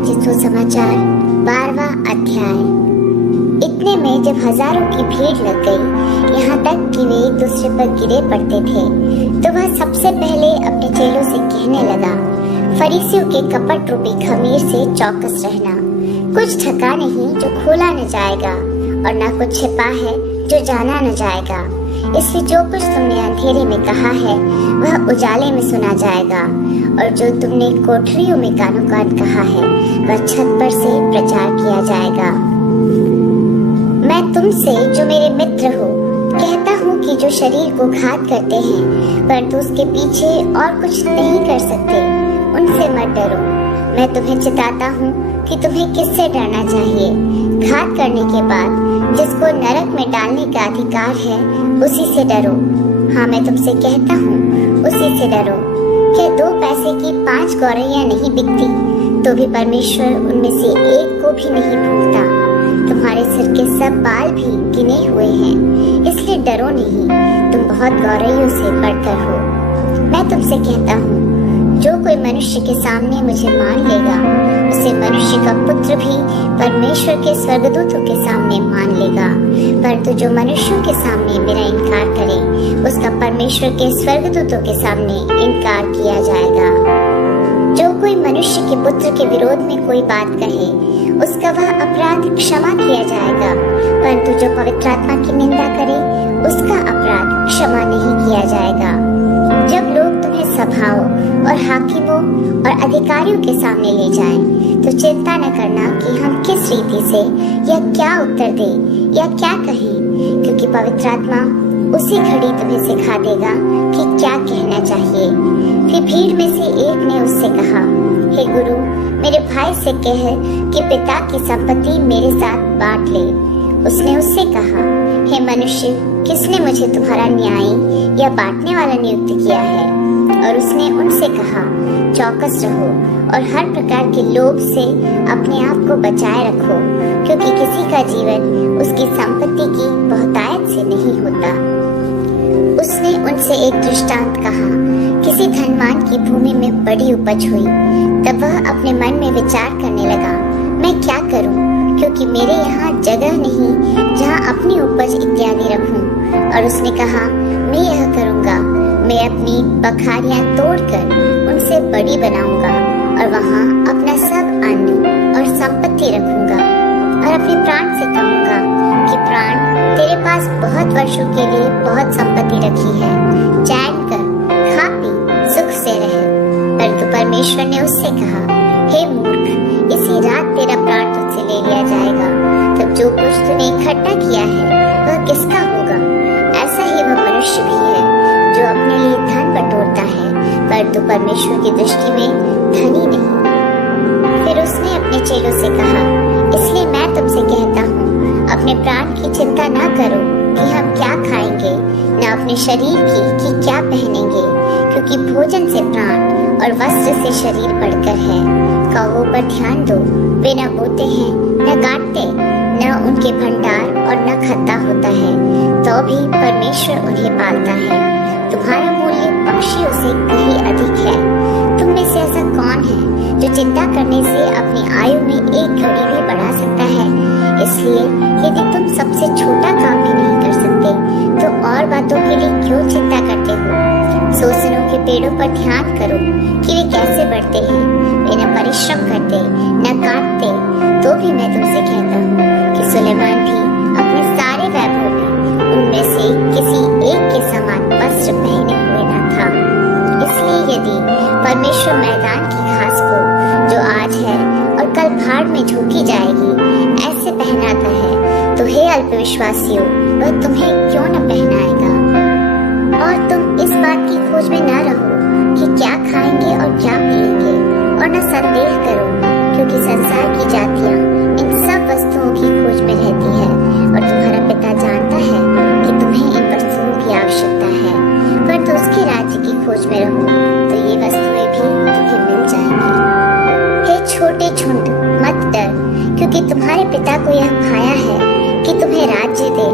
राज सुसमाचार 12वां अध्याय। इतने में जब हजारों की भीड़ लग गई, यहाँ तक कि वे एक दूसरे पर गिरे पड़ते थे, तो वह सबसे पहले अपने चेलों से कहने लगा, फरीसियों के कपट रूपी खमीर से चौकस रहना। कुछ ढका नहीं जो खोला न जाएगा, और न कुछ छिपा है जो जाना न जाएगा। इसलिए जो कुछ तुमने अंधेरे में कहा है वह उजाले में सुना जाएगा, और जो तुमने कोठरियों में कानों कान कहा है वह छत पर से प्रचार किया जाएगा। मैं तुमसे जो मेरे मित्र हो कहता हूँ कि जो शरीर को घात करते हैं परंतु उसके पीछे और कुछ नहीं कर सकते, उनसे मत डरो। मैं तुम्हें चिताता हूँ कि तुम्हें किससे डरना चाहिए। घात करने के बाद जिसको नरक में डालने का अधिकार है उसी से डरो। हाँ, मैं तुमसे कहता हूँ उसी से डरो। क्या 2 पैसे की 5 गौरैया नहीं बिकती, तो भी परमेश्वर उनमें से एक को भी नहीं भूलता। तुम्हारे सिर के सब बाल भी गिने हुए हैं, इसलिए डरो नहीं, तुम बहुत गौरैयों से बढ़कर हो। मैं तुमसे कहता हूँ, जो कोई मनुष्य के सामने मुझे मान लेगा, उसे मनुष्य का पुत्र भी परमेश्वर के स्वर्गदूतों के सामने मान लेगा। परंतु जो मनुष्यों के सामने मेरा इनकार करे, उसका परमेश्वर के स्वर्गदूतों के सामने इनकार किया जाएगा। जो कोई मनुष्य के पुत्र के विरोध में कोई बात कहे, उसका वह अपराध क्षमा किया जाएगा, परंतु जो पवित्र आत्मा की निंदा करे, उसका अपराध क्षमा नहीं किया जाएगा। जब लोग तुम्हें सभाओं और हाकिमों और अधिकारियों के सामने ले जाएं, तो चिंता न करना कि हम किस रीति से या क्या उत्तर दें या क्या कहें, क्योंकि पवित्र आत्मा उसी घड़ी तुम्हें सिखा देगा कि क्या कहना चाहिए। फिर भीड़ में से एक ने उससे कहा, हे गुरु, मेरे भाई से कह कि पिता की संपत्ति मेरे साथ बांट ले। उसने उससे कहा, हे मनुष्य, किसने मुझे तुम्हारा न्यायी या बांटने वाला नियुक्त किया है? और उसने उनसे कहा, चौकस रहो और हर प्रकार के लोभ से अपने आप को बचाए रखो, क्योंकि किसी का जीवन उसकी संपत्ति की बहुतायत से नहीं होता। उसने उनसे एक दृष्टांत कहा, किसी धनवान की भूमि में बड़ी उपज हुई। तब वह अपने मन में विचार करने लगा, मैं क्या करूं, क्योंकि मेरे यहाँ जगह नहीं जहाँ अपनी उपज इत्यादि रखूं। और उसने कहा, मैं यह करूँगा, मैं अपनी बखारियाँ तोड़कर उनसे बड़ी बनाऊंगा और वहाँ अपना सब अन्न और संपत्ति रखूंगा, और अपने प्राण से कहूँगा कि प्राण, तेरे पास बहुत वर्षों के लिए बहुत संपत्ति रखी है, चैन कर, खा पी, सुख से रह। परंतु परमेश्वर ने उससे कहा, हे मूर्ख, इसी रात तेरा प्राण तुझसे ले लिया जाएगा। तब जो कुछ तूने इकट्ठा किया है वह किसका होगा? ऐसा ही वह मनुष्य भी है जो अपने लिए धन बटोरता है, परंतु परमेश्वर की दृष्टि में धनी नहीं। फिर उसने अपने चेलों से कहा, इसलिए मैं तुमसे कहता हूँ, अपने प्राण की चिंता न करो कि हम क्या खाएंगे, न अपने शरीर की कि क्या पहनेंगे, क्योंकि भोजन से प्राण और वस्त्र से शरीर बढ़कर है। कौवों पर ध्यान दो, वे न बोते हैं, न काटते, न उनके भंडार और न खत्ता होता है, तो भी परमेश्वर उन्हें पालता है। तुम्हारा मूल्य पक्षियों से कहीं अधिक है। तुम में से ऐसा कौन है जो चिंता करने से अपनी आयु में एक घड़ी भी बढ़ा सकता है? इसलिए यदि तुम सबसे छोटा काम भी नहीं कर सकते, तो और बातों के लिए क्यों चिंता करते हो? सोसनों के पेड़ों पर ध्यान करो कि वे कैसे बढ़ते हैं। वे न परिश्रम करते न काटते, तो भी मैं तुमसे कहता हूँ कि सुलेमान भी अपने सारे वैभव में उनमें से किसी एक के समान वस्त्र पहने हुए न था। इसलिए यदि परमेश्वर मैदान की घास को, जो आज है और कल भाड़ में झोंकी जाएगी, ऐसे पहनाता है, तो हे अल्पविश्वासियों, वह तुम्हें क्यों न पहनाएगा? और तुम इस बात की खोज में न रहो कि क्या खाएंगे और क्या पिएंगे, और न संदेह करो, क्योंकि संसार की जातियां इन सब वस्तुओं की खोज में रहती है, और तुम्हारा पिता जानता है कि तुम्हें इन वस्तुओं की आवश्यकता है। परंतु उसके राज्य की खोज में रहो, तो ये वस्तुएं भी तुम्हें मिल जाएंगी। हे छोटे झुंड, मत डर, क्योंकि तुम्हारे पिता को यह भाया है कि तुम्हें राज्य दे।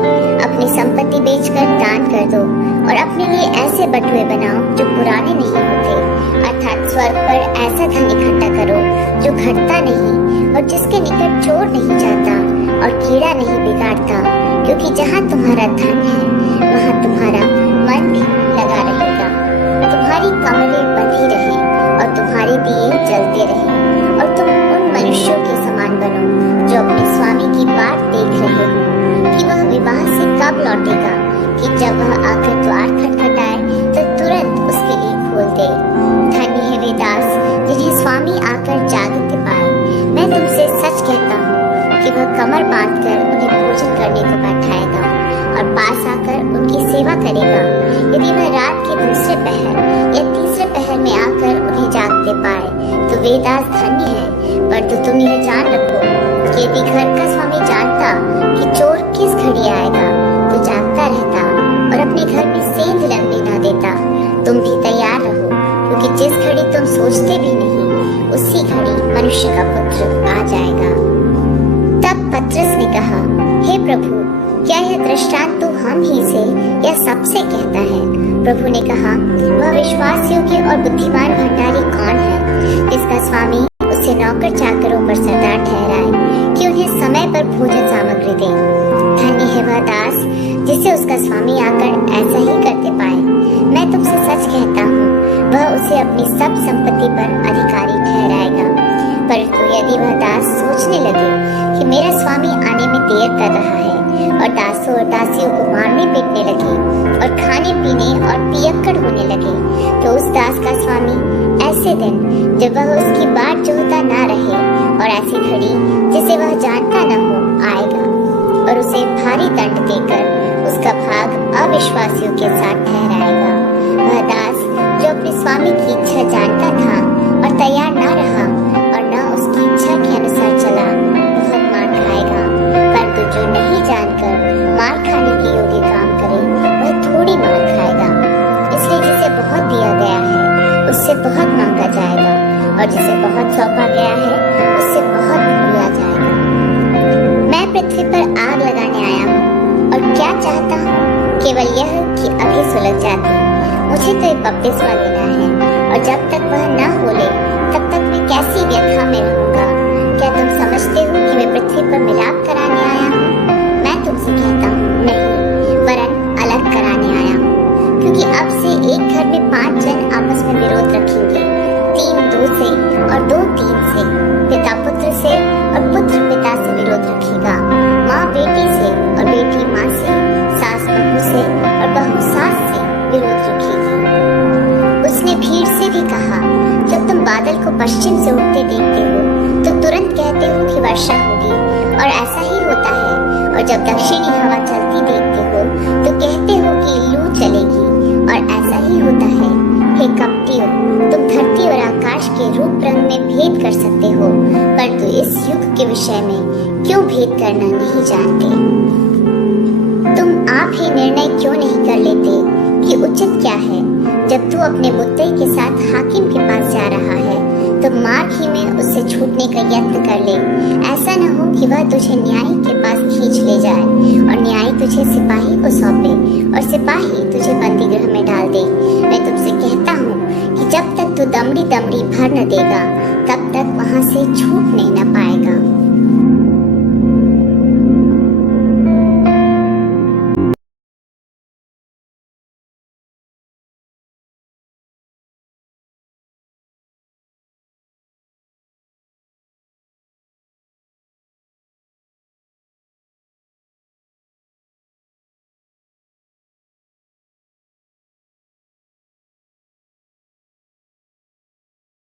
अपनी संपत्ति बेचकर दान कर दो, और अपने लिए ऐसे बटुए बनाओ जो पुराने नहीं होते, अर्थात स्वर्ग पर ऐसा धन इकट्ठा करो जो घटता नहीं और जिसके निकट चोर नहीं जाता और कीड़ा नहीं बिगाड़ता, क्योंकि जहाँ तुम्हारा धन है वहाँ तुम्हारा मन भी लगा रहेगा। तुम्हारी कमरें बंधी रहे और तुम्हारे दिए जलते रहे, और तुम उन मनुष्यों के समान बनो जो अपने स्वामी की बाट देख रहे हो कि वह विवाह से कब लौटेगा, कि जब वह आकर द्वार खटखटाए तो तुरंत उसके लिए खोल दे। धन्य है वे दास जिन्हें स्वामी आकर जागते पाए। मैं तुमसे सच कहता हूँ कि वह कमर बांधकर उन्हें भोजन करने को बैठाएगा और पास आकर उनकी सेवा करेगा। यदि वह रात के दूसरे पहर या तीसरे पहर में आकर उन्हें जागते पाए तो वे दास धन्य है। पर तो तुम यह जान रखो कि यदि घर का स्वामी जानता कि चोर किस घड़ी आएगा तो जागता रहता और अपने घर में सेंध लगने न देता। तुम भी तैयार रहो, क्योंकि जिस घड़ी तुम सोचते भी नहीं उसी घड़ी मनुष्य का पुत्र आ जाएगा। तब पतरस ने कहा, हे प्रभु, क्या यह दृष्टांत तू हम ही से या सबसे कहता है? प्रभु ने कहा, वह विश्वास योग्य और बुद्धिमान भंडारी कौन है जिसका स्वामी उसे नौकर चाकरों पर सरदार ठहराए कि उन्हें समय पर भोजन सामग्री दे। धन्य है वह दास जिसे उसका स्वामी आकर ऐसा ही करते पाए। मैं तुमसे सच कहता हूँ, वह उसे अपनी सब संपत्ति पर अधिकारी ठहराएगा। परंतु यदि वह दास सोचने लगे कि मेरा स्वामी आने में देर कर रहा है और दासों और दासियों को मारने पीटने लगे और खाने पीने और पियक्कड़ होने लगे, तो उस दास का स्वामी ऐसे दिन जब वह उसकी बाट जोहता ना रहे और ऐसी घड़ी जिसे वह जानता न हो आएगा और उसे भारी दंड देकर उसका भाग अविश्वासियों के साथ ठहराएगा। वह दास जो अपने स्वामी की इच्छा जानता था और तैयार ना रहा और न उसकी इच्छा के अनुसार चला, बहुत मार खाएगा। परंतु जो नहीं जानकर मार खाने के योग्य काम करे वह थोड़ी मार खाएगा। इसलिए जिसे बहुत दिया गया है उससे बहुत मांगा जाएगा, और जिसे बहुत सौंपा गया है उससे बहुत लिया जाएगा। मैं पृथ्वी पर आग लगाने आया हूँ, और क्या चाहता हूँ केवल यह कि अभी सुलझ जाती। मुझे तो एक बपतिस्मा लेना है, और जब तक वह न खोले तब तक मैं कैसी व्यथा में रहूंगा। क्या तुम समझते हो कि मैं पृथ्वी पर मिलाप कराने आया हूँ? मैं तुमसे कहता हूँ नहीं, वरन अलग कराने आया हूँ। क्योंकि अब से एक घर में 5 जन आपस में विरोध रखेंगे, 3 2 से और 2 3 से, पिता पुत्र से और पुत्र पिता से विरोध रखेगा, माँ बेटी से और बेटी माँ से, सास बहू से और बहू सास से विरोध रखेगी। उसने भीड़ से भी कहा, जब तुम बादल को पश्चिम से उठते देखते हो तो तुरंत कहते हो कि वर्षा होगी, और ऐसा ही होता है। और जब दक्षिणी हवा चलती देखते हो तो कहते हो कि लू चलेगी, और ऐसा ही होता है। हे कपटियों, तुम धरती और आकाश के रूप रंग में भेद कर सकते हो, परंतु इस युग के विषय में क्यों भेद करना नहीं जानते? तुम आप ही निर्णय क्यों नहीं कर लेते कि उचित क्या है? जब तू अपने मुद्दई के साथ हाकिम के पास जा रहा है तो मार्ग ही में उससे छूटने का यत्न कर ले। ऐसा न हो कि वह तुझे न्यायी के पास खींच ले जाए और न्यायी तुझे सिपाही को सौंपे और सिपाही तुझे बंदी गृह में डाल दे। मैं तुमसे कहता हूँ कि जब तक तू दमड़ी दमड़ी भर न देगा तब तक वहाँ से छूटने न पाएगा।